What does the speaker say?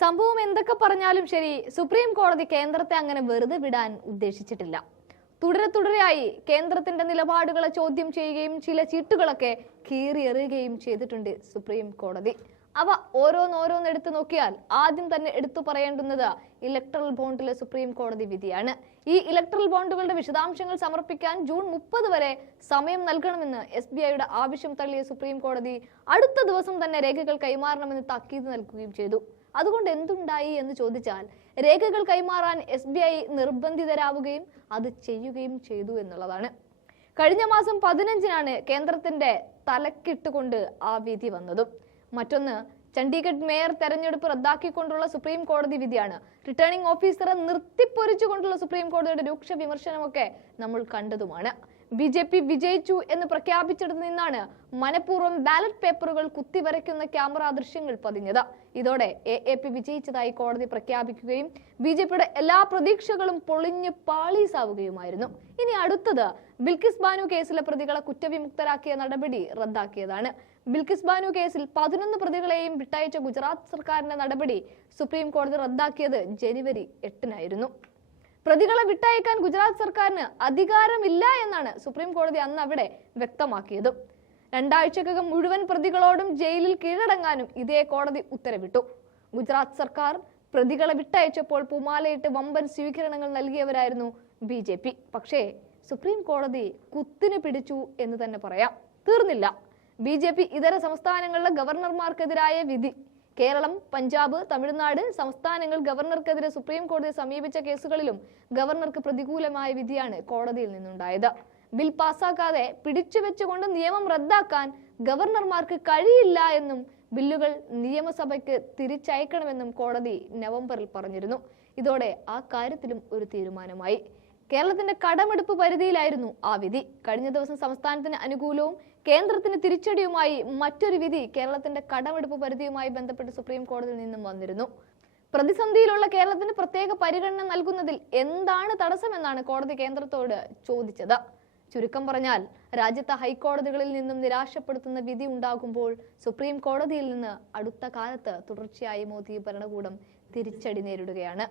സംഭവം എന്തൊക്കെ പറഞ്ഞാലും ശരി, സുപ്രീം കോടതി കേന്ദ്രത്തെ അങ്ങനെ വെറുതെ വിടാൻ ഉദ്ദേശിച്ചിട്ടില്ല. തുടരെയായി കേന്ദ്രത്തിന്റെ നിലപാടുകളെ ചോദ്യം ചെയ്യുകയും ചില ചീട്ടുകളൊക്കെ കീറിയെറിയുകയും ചെയ്തിട്ടുണ്ട് സുപ്രീം കോടതി. അവ ഓരോന്നെടുത്ത് നോക്കിയാൽ ആദ്യം തന്നെ എടുത്തു പറയേണ്ടുന്നത് ഇലക്ട്രൽ ബോണ്ടിലെ സുപ്രീം കോടതി വിധിയാണ്. ഈ ഇലക്ട്രൽ ബോണ്ടുകളുടെ വിശദാംശങ്ങൾ സമർപ്പിക്കാൻ ജൂൺ 30 വരെ സമയം നൽകണമെന്ന് SBIയുടെ ആവശ്യം തള്ളിയ സുപ്രീം കോടതി അടുത്ത ദിവസം തന്നെ രേഖകൾ കൈമാറണമെന്ന് താക്കീത് നൽകുകയും ചെയ്തു. അതുകൊണ്ട് എന്തുണ്ടായി എന്ന് ചോദിച്ചാൽ, രേഖകൾ കൈമാറാൻ SBI നിർബന്ധിതരാവുകയും അത് ചെയ്യുകയും ചെയ്തു എന്നുള്ളതാണ്. കഴിഞ്ഞ മാസം 15-നാണ് കേന്ദ്രത്തിന്റെ തലക്കിട്ടുകൊണ്ട് ആ വിധി വന്നതും. മറ്റൊന്ന്, ചണ്ഡീഗഡ് മേയർ തെരഞ്ഞെടുപ്പ് റദ്ദാക്കിക്കൊണ്ടുള്ള സുപ്രീം കോടതി വിധിയാണ്. റിട്ടേണിംഗ് ഓഫീസറെ നിർത്തിപ്പൊരിച്ചുകൊണ്ടുള്ള സുപ്രീം കോടതിയുടെ രൂക്ഷ വിമർശനമൊക്കെ നമ്മൾ കണ്ടതുമാണ്. BJP വിജയിച്ചു എന്ന് പ്രഖ്യാപിച്ചിടത്ത് നിന്നാണ് മനഃപൂർവ്വം ബാലറ്റ് പേപ്പറുകൾ കുത്തിവരയ്ക്കുന്ന ക്യാമറ ദൃശ്യങ്ങൾ പതിഞ്ഞത്. ഇതോടെ AAP വിജയിച്ചതായി കോടതി പ്രഖ്യാപിക്കുകയും BJPയുടെ എല്ലാ പ്രതീക്ഷകളും പൊളിഞ്ഞ് പാളീസാവുകയുമായിരുന്നു. ഇനി അടുത്തത്, ബിൽക്കിസ് ബാനു കേസിലെ പ്രതികളെ കുറ്റവിമുക്തരാക്കിയ നടപടി റദ്ദാക്കിയതാണ്. ബിൽക്കിസ് ബാനു കേസിൽ 11 പ്രതികളെയും വിട്ടയച്ച ഗുജറാത്ത് സർക്കാരിന്റെ നടപടി സുപ്രീം കോടതി റദ്ദാക്കിയത് ജനുവരി 8-നായിരുന്നു. പ്രതികളെ വിട്ടയക്കാൻ ഗുജറാത്ത് സർക്കാരിന് അധികാരമില്ല എന്നാണ് സുപ്രീം കോടതി അന്ന് അവിടെ വ്യക്തമാക്കിയത്. 2 ആഴ്ചക്കകം മുഴുവൻ പ്രതികളോടും ജയിലിൽ കീഴടങ്ങാനും ഇതേ കോടതി ഉത്തരവിട്ടു. ഗുജറാത്ത് സർക്കാർ പ്രതികളെ വിട്ടയച്ചപ്പോൾ പൂമാലയിട്ട് വമ്പൻ സ്വീകരണങ്ങൾ നൽകിയവരായിരുന്നു BJP. പക്ഷേ സുപ്രീം കോടതി കുത്തിന് പിടിച്ചു എന്ന് തന്നെ പറയാം. തീർന്നില്ല. BJP ഇതര സംസ്ഥാനങ്ങളിലെ ഗവർണർമാർക്കെതിരായ വിധി. കേരളം, പഞ്ചാബ്, തമിഴ്നാട് സംസ്ഥാനങ്ങൾ ഗവർണർക്കെതിരെ സുപ്രീം കോടതിയെ സമീപിച്ച കേസുകളിലും ഗവർണർക്ക് പ്രതികൂലമായ വിധിയാണ് കോടതിയിൽ നിന്നുണ്ടായത്. ബിൽ പാസാക്കാതെ പിടിച്ചുവെച്ചുകൊണ്ട് നിയമം റദ്ദാക്കാൻ ഗവർണർമാർക്ക് കഴിയില്ല എന്നും ബില്ലുകൾ നിയമസഭയ്ക്ക് തിരിച്ചയക്കണമെന്നും കോടതി നവംബറിൽ പറഞ്ഞിരുന്നു. ഇതോടെ ആ കാര്യത്തിലും ഒരു തീരുമാനമായി. കേരളത്തിന്റെ കടമെടുപ്പ് പരിധിയിലായിരുന്നു ആ വിധി. കഴിഞ്ഞ ദിവസം സംസ്ഥാനത്തിന് അനുകൂലവും കേന്ദ്രത്തിന് തിരിച്ചടിയുമായി മറ്റൊരു വിധി കേരളത്തിന്റെ കടമെടുപ്പ് പരിധിയുമായി ബന്ധപ്പെട്ട് സുപ്രീം കോടതിയിൽ നിന്നും വന്നിരുന്നു. പ്രതിസന്ധിയിലുള്ള കേരളത്തിന് പ്രത്യേക പരിഗണന നൽകുന്നതിൽ എന്താണ് തടസ്സമെന്നാണ് കോടതി കേന്ദ്രത്തോട് ചോദിച്ചത്. ചുരുക്കം പറഞ്ഞാൽ, രാജ്യത്തെ ഹൈക്കോടതികളിൽ നിന്നും നിരാശപ്പെടുത്തുന്ന വിധി ഉണ്ടാകുമ്പോൾ സുപ്രീം കോടതിയിൽ നിന്ന് അടുത്ത കാലത്ത് തുടർച്ചയായി മോദി ഭരണകൂടം തിരിച്ചടി നേരിടുകയാണ്.